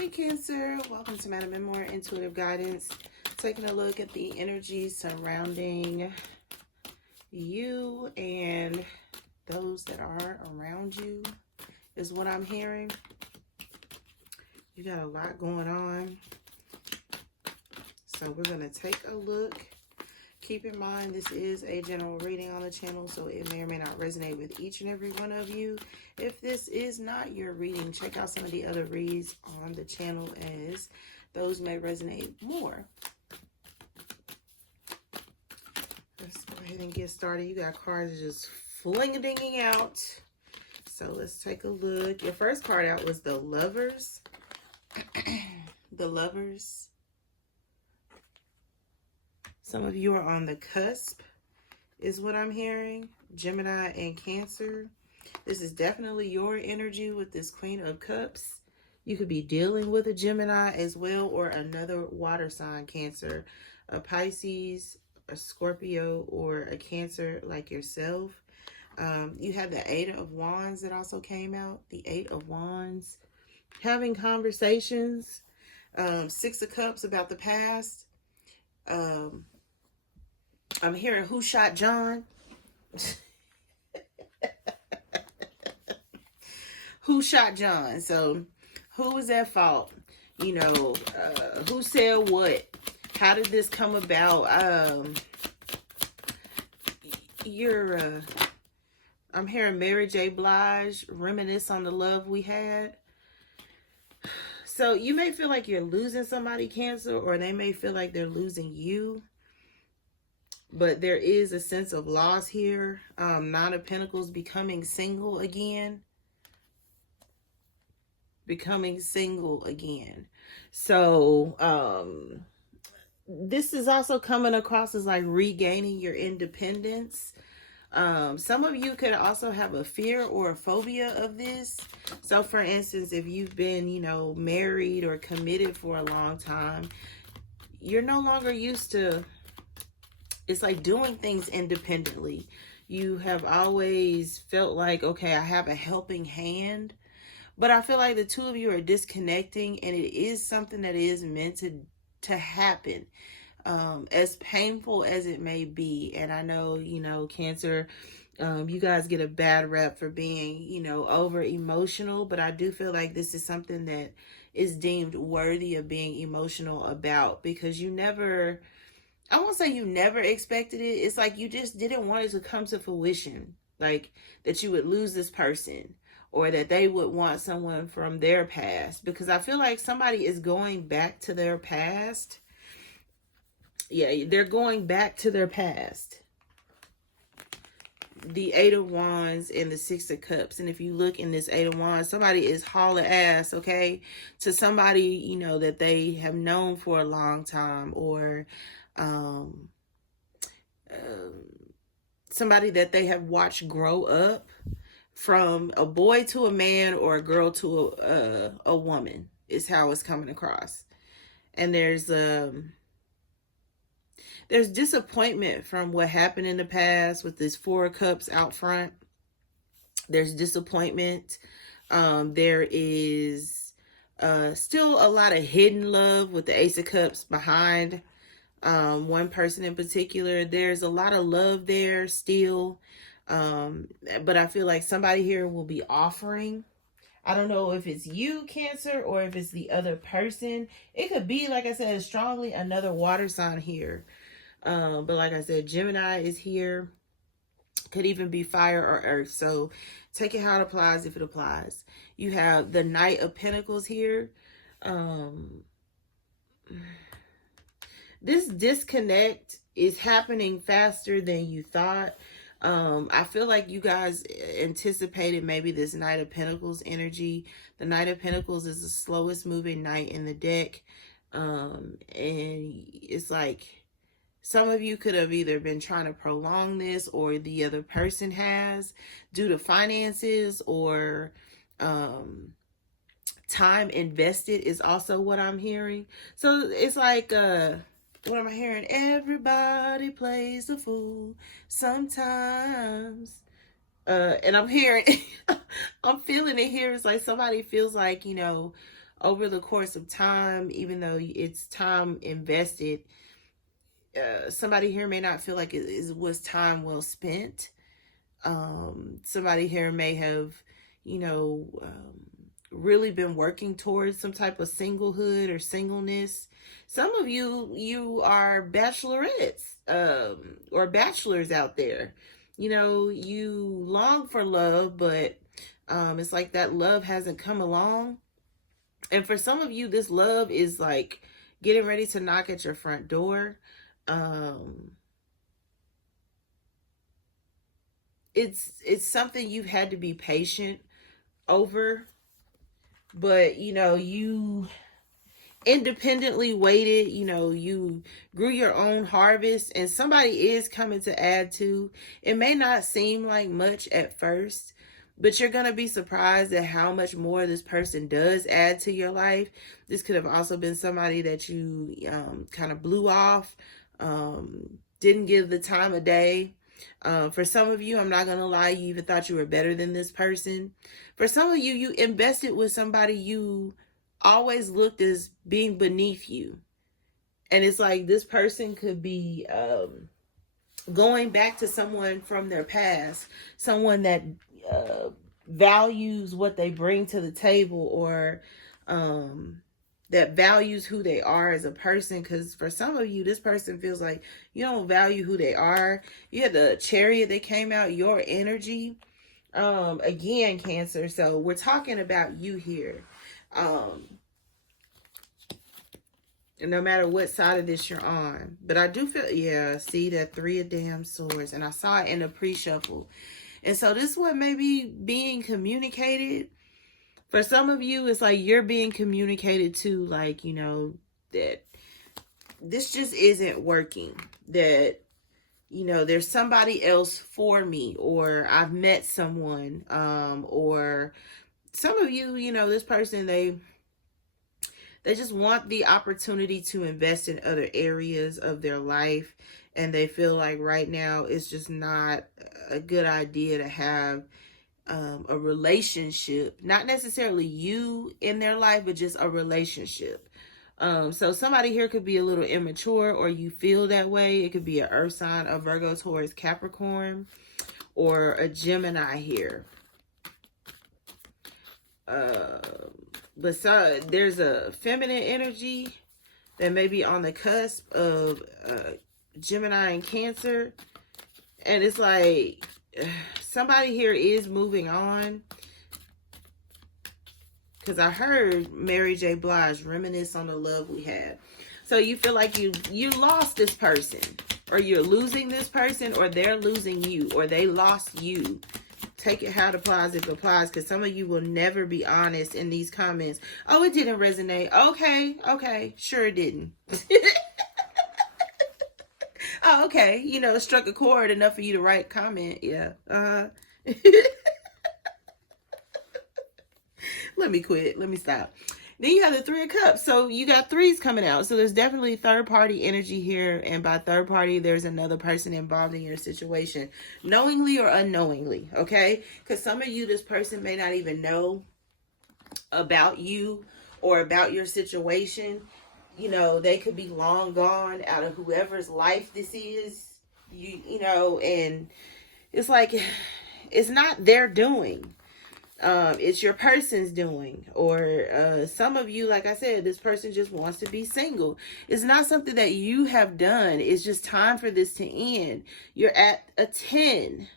Hey Cancer, welcome to MadamMemoir Intuitive Guidance. Taking a look at the energy surrounding you and those that are around you is what I'm hearing. You got a lot going on. So we're going to take a look. Keep in mind this is a general reading on the channel, so it may or may not resonate with each and every one of you. If this is not your reading, check out some of the other reads on the channel as those may resonate more. Let's go ahead and get started. You got cards just fling-a-dinging out. So let's take a look. Your first card out was the Lovers. The Lovers. Some of you are on the cusp, is what I'm hearing. Gemini and Cancer. This is definitely your energy with this Queen of Cups. You could be dealing with a Gemini as well, or another water sign, Cancer. A Pisces, a Scorpio, or a Cancer like yourself. You have the Eight of Wands that also came out. The Eight of Wands. Having conversations. Six of Cups about the past. I'm hearing Who Shot John? Who shot John? So who was at fault? You know, who said what? How did this come about? I'm hearing Mary J. Blige reminisce on the love we had. So you may feel like you're losing somebody, Cancer, or they may feel like they're losing you. But there is a sense of loss here. Nine of Pentacles, becoming single again. Becoming single again. So, this is also coming across as like regaining your independence. Some of you could also have a fear or a phobia of this. So, for instance, if you've been, you know, married or committed for a long time, you're no longer used to... It's like doing things independently. You have always felt like, okay, I have a helping hand. But I feel like the two of you are disconnecting, and it is something that is meant to happen. As painful as it may be. And I know, you know, Cancer, you guys get a bad rep for being, you know, over emotional. But I do feel like this is something that is deemed worthy of being emotional about, because you never... I won't say you never expected it. It's like you just didn't want it to come to fruition. Like that you would lose this person, or that they would want someone from their past. Because I feel like somebody is going back to their past. Yeah, they're going back to their past. The Eight of Wands and the Six of Cups. And if you look in this Eight of Wands, somebody is hauling ass, okay? To somebody, you know, that they have known for a long time, or... somebody that they have watched grow up, from a boy to a man, or a girl to a woman, is how it's coming across. And there's disappointment from what happened in the past with this Four of Cups out front. There's disappointment. There is still a lot of hidden love with the Ace of Cups behind one person in particular. There's a lot of love there still, but I feel like somebody here will be offering. I don't know if it's you, Cancer, or if it's the other person. It could be, like I said, strongly another water sign here, but like I said, Gemini is here. Could even be fire or earth. So take it how it applies, if it applies. You have the Knight of Pentacles here. This disconnect is happening faster than you thought. I feel like you guys anticipated maybe this Knight of Pentacles energy. The Knight of Pentacles is the slowest moving knight in the deck. And it's like some of you could have either been trying to prolong this, or the other person has, due to finances, or time invested is also what I'm hearing. So it's like... what am I hearing? Everybody plays the fool sometimes. And I'm hearing, I'm feeling it here. It's like somebody feels like, you know, over the course of time, even though it's time invested, somebody here may not feel like it was time well spent. Somebody here may have, you know, really been working towards some type of singlehood or singleness. Some of you are bachelorettes, or bachelors out there. You know, you long for love, but it's like that love hasn't come along. And for some of you, this love is like getting ready to knock at your front door. Um, it's something you've had to be patient over, but you know, you independently waited, you know, you grew your own harvest, and somebody is coming to add to. It may not seem like much at first, but you're going to be surprised at how much more this person does add to your life. This could have also been somebody that you kind of blew off, didn't give the time of day. For some of you, I'm not going to lie, you even thought you were better than this person. For some of you, you invested with somebody you always looked as being beneath you. And it's like this person could be going back to someone from their past, someone that values what they bring to the table, or that values who they are as a person. Because for some of you, this person feels like you don't value who they are. You had the Chariot that came out, your energy. Again, Cancer. So we're talking about you here. No matter what side of this you're on. But I do feel, yeah, see that 3 of damn swords. And I saw it in the pre-shuffle. And so this is what may be being communicated. For some of you, it's like you're being communicated to, like, you know, that this just isn't working. That, you know, there's somebody else for me, or I've met someone, or some of you, you know, this person, they just want the opportunity to invest in other areas of their life. And they feel like right now it's just not a good idea to have a relationship. Not necessarily you in their life, but just a relationship. So somebody here could be a little immature, or you feel that way. It could be an earth sign, a Virgo, Taurus, Capricorn, or a Gemini here. But so, there's a feminine energy that may be on the cusp of Gemini and Cancer. And it's like somebody here is moving on. Because I heard Mary J. Blige reminisce on the love we had. So you feel like you lost this person, or you're losing this person, or they're losing you, or they lost you. Take it how it applies, if it applies, because some of you will never be honest in these comments. Oh, it didn't resonate. Okay, sure it didn't. Oh, okay, you know, it struck a chord enough for you to write comment. Yeah, Let me quit. Let me stop. Then you have the 3 of Cups. So you got threes coming out. So there's definitely third party energy here. And by third party, there's another person involved in your situation, knowingly or unknowingly. Okay. Because some of you, this person may not even know about you or about your situation. You know, they could be long gone out of whoever's life this is. You know, and it's like, it's not their doing. It's your person's doing. Or some of you, like I said, this person just wants to be single. It's not something that you have done. It's just time for this to end. You're at a 10.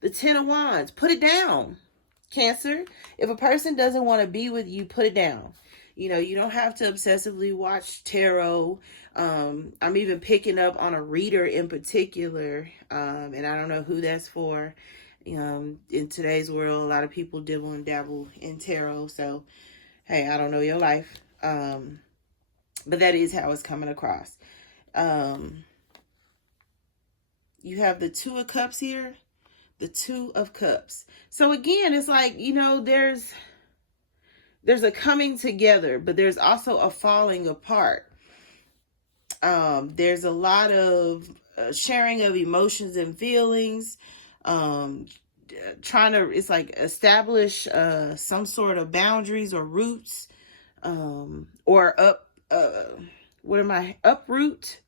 The 10 of Wands. Put it down, Cancer. If a person doesn't want to be with you, put it down. You know, you don't have to obsessively watch tarot. I'm even picking up on a reader in particular. And I don't know who that's for. In today's world, a lot of people dibble and dabble in tarot. So, hey, I don't know your life. But that is how it's coming across. You have the 2 of Cups here. The 2 of Cups. So again, it's like, you know, there's a coming together, but there's also a falling apart. There's a lot of sharing of emotions and feelings. Trying to, it's like establish some sort of boundaries or roots. or uproot.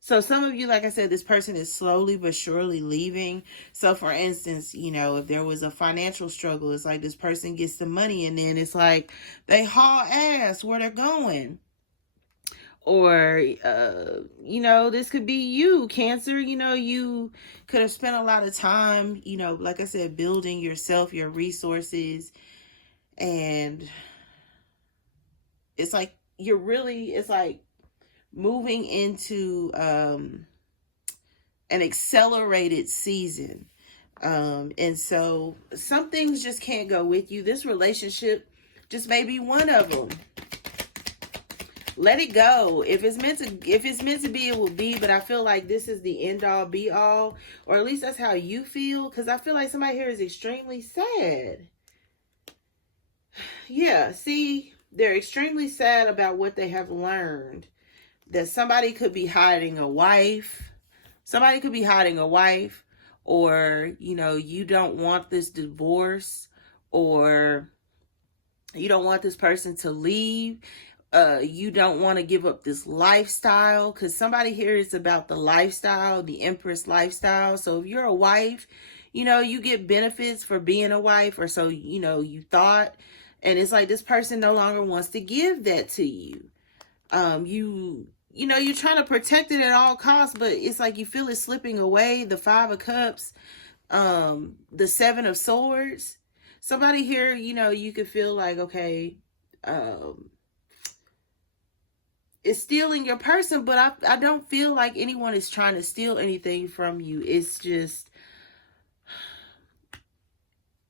So some of you, like I said, this person is slowly but surely leaving. So for instance, if there was a financial struggle, it's like this person gets the money and then it's like they haul ass where they're going. Or, this could be you, Cancer. You could have spent a lot of time, like I said, building yourself, your resources. And it's like it's like moving into an accelerated season. And so some things just can't go with you. This relationship just may be one of them. Let it go. If it's meant to be, it will be. But I feel like this is the end all be all, or at least that's how you feel. Because I feel like somebody here is extremely sad. Yeah, see, they're extremely sad about what they have learned. That somebody could be hiding a wife. Somebody could be hiding a wife, or you don't want this divorce, or you don't want this person to leave. You don't want to give up this lifestyle, because somebody here is about the lifestyle, the Empress lifestyle. So if you're a wife, you get benefits for being a wife, or so you thought, and it's like this person no longer wants to give that to you. You're trying to protect it at all costs, but it's like you feel it slipping away. The 5 of Cups, the 7 of Swords. Somebody here, you could feel like, okay, it's stealing your person, but I don't feel like anyone is trying to steal anything from you. It's just,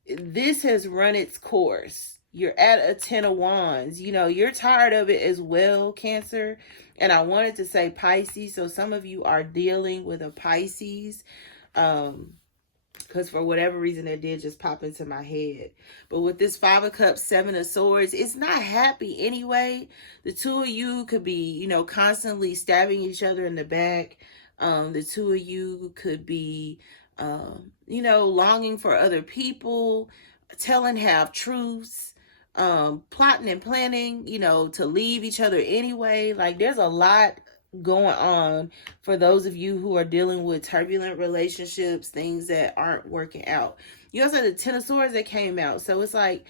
this has run its course. You're at a 10 of Wands. You're tired of it as well, Cancer. And I wanted to say Pisces. So some of you are dealing with a Pisces. Because for whatever reason, it did just pop into my head. But with this 5 of Cups, 7 of Swords, it's not happy anyway. The two of you could be, constantly stabbing each other in the back. The two of you could be, longing for other people, telling half-truths, plotting and planning, to leave each other anyway. Like, there's a lot going on for those of you who are dealing with turbulent relationships, things that aren't working out. You also had the 10 of Swords that came out. So it's like,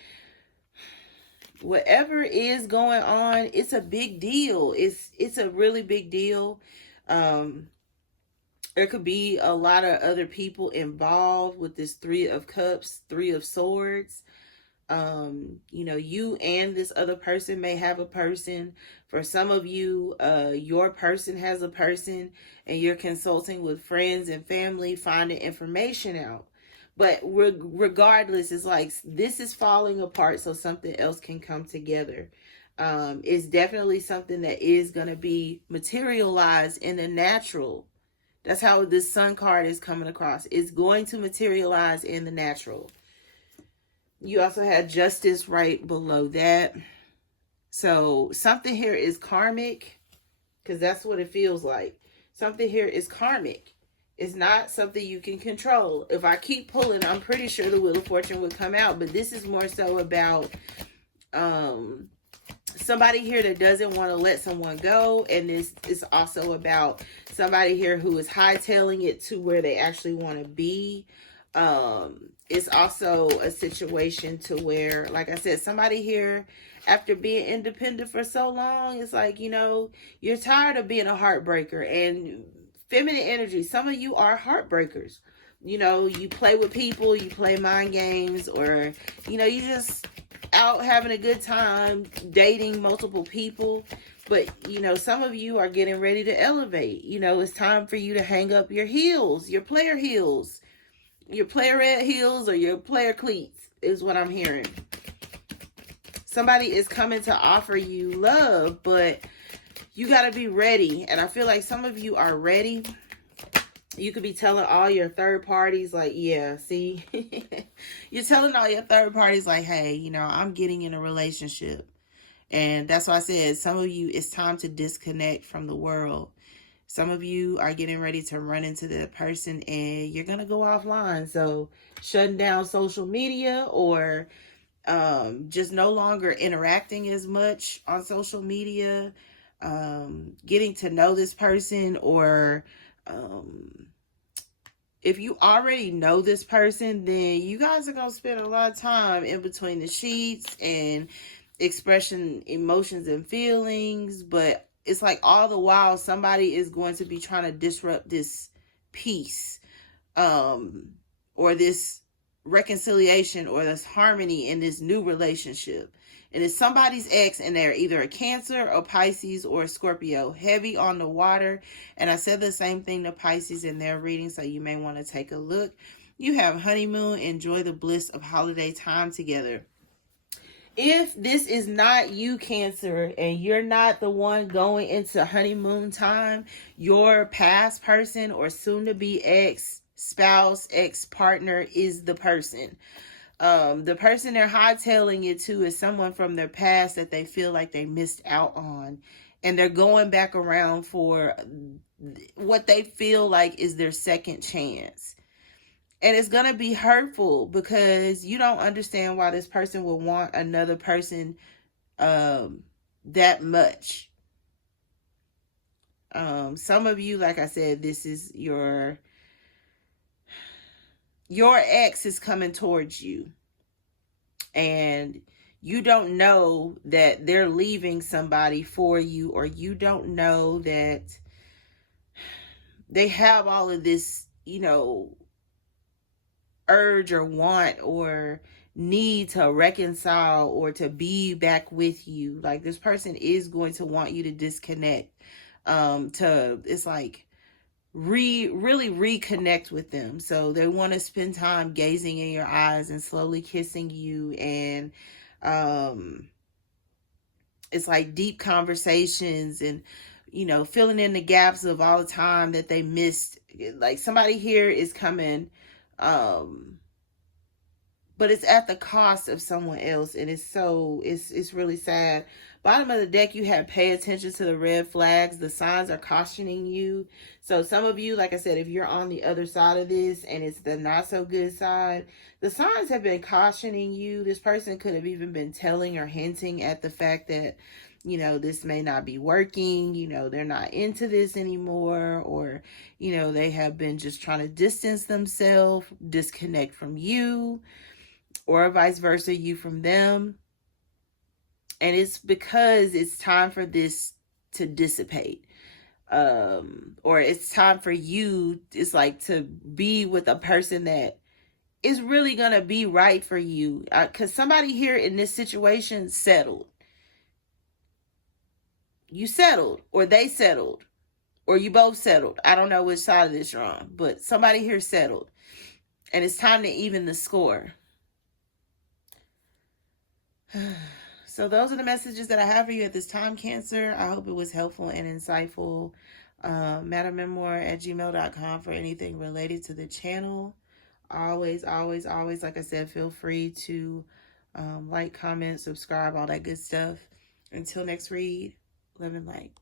whatever is going on, it's a big deal. It's a really big deal. There could be a lot of other people involved with this 3 of Cups, 3 of Swords. You and this other person may have a person. For some of you, your person has a person, and you're consulting with friends and family, finding information out. But regardless, it's like this is falling apart so something else can come together. It's definitely something that is going to be materialized in the natural. That's how this Sun card is coming across. It's going to materialize in the natural. You also had Justice right below that. So something here is karmic, because that's what it feels like. Something here is karmic. It's not something you can control. If I keep pulling, I'm pretty sure the Wheel of Fortune would come out. But this is more so about somebody here that doesn't want to let someone go. And this is also about somebody here who is hightailing it to where they actually want to be. It's also a situation to where, like I said, somebody here, after being independent for so long, it's like, you're tired of being a heartbreaker. And feminine energy, some of you are heartbreakers. You play with people, you play mind games, or, you just out having a good time dating multiple people. But, some of you are getting ready to elevate. It's time for you to hang up your heels, your player heels. Your playerette heels or your player cleats is what I'm hearing. Somebody is coming to offer you love, but you got to be ready. And I feel like some of you are ready. You could be telling all your third parties, like, yeah, see, you're telling all your third parties, like, hey, I'm getting in a relationship. And that's why I said, some of you, it's time to disconnect from the world. Some of you are getting ready to run into that person and you're going to go offline. So shutting down social media or just no longer interacting as much on social media, getting to know this person, or if you already know this person, then you guys are going to spend a lot of time in between the sheets and expressing emotions and feelings. But it's like all the while somebody is going to be trying to disrupt this peace, or this reconciliation, or this harmony in this new relationship. And it's somebody's ex, and they're either a Cancer or Pisces or a Scorpio, heavy on the water. And I said the same thing to Pisces in their reading, so you may want to take a look. You have honeymoon, enjoy the bliss of holiday time together. If this is not you, Cancer, and you're not the one going into honeymoon time, your past person or soon to be ex spouse, ex partner is the person. The person they're hightailing it to is someone from their past that they feel like they missed out on, and they're going back around for what they feel like is their second chance. And it's going to be hurtful because you don't understand why this person will want another person that much. Some of you, like I said, this is your ex is coming towards you, and you don't know that they're leaving somebody for you, or you don't know that they have all of this, urge or want or need to reconcile or to be back with you. Like, this person is going to want you to disconnect, it's like really reconnect with them. So they want to spend time gazing in your eyes and slowly kissing you, and it's like deep conversations, and filling in the gaps of all the time that they missed. Like, somebody here is coming, but it's at the cost of someone else, and it's really sad. Bottom of the deck, you have pay attention to the red flags. The signs are cautioning you. So some of you, like I said, if you're on the other side of this and it's the not so good side, the signs have been cautioning you. This person could have even been telling or hinting at the fact that, this may not be working, they're not into this anymore, or, they have been just trying to distance themselves, disconnect from you, or vice versa, you from them. And it's because it's time for this to dissipate. Or it's time for you, it's like, to be with a person that is really going to be right for you. Because somebody here in this situation settled. You settled, or they settled, or you both settled. I don't know which side of this you're on, but somebody here settled. And it's time to even the score. So those are the messages that I have for you at this time, Cancer. I hope it was helpful and insightful. MadamMemoir@gmail.com for anything related to the channel. Always, like I said, feel free to like, comment, subscribe, all that good stuff. Until next read, love and light.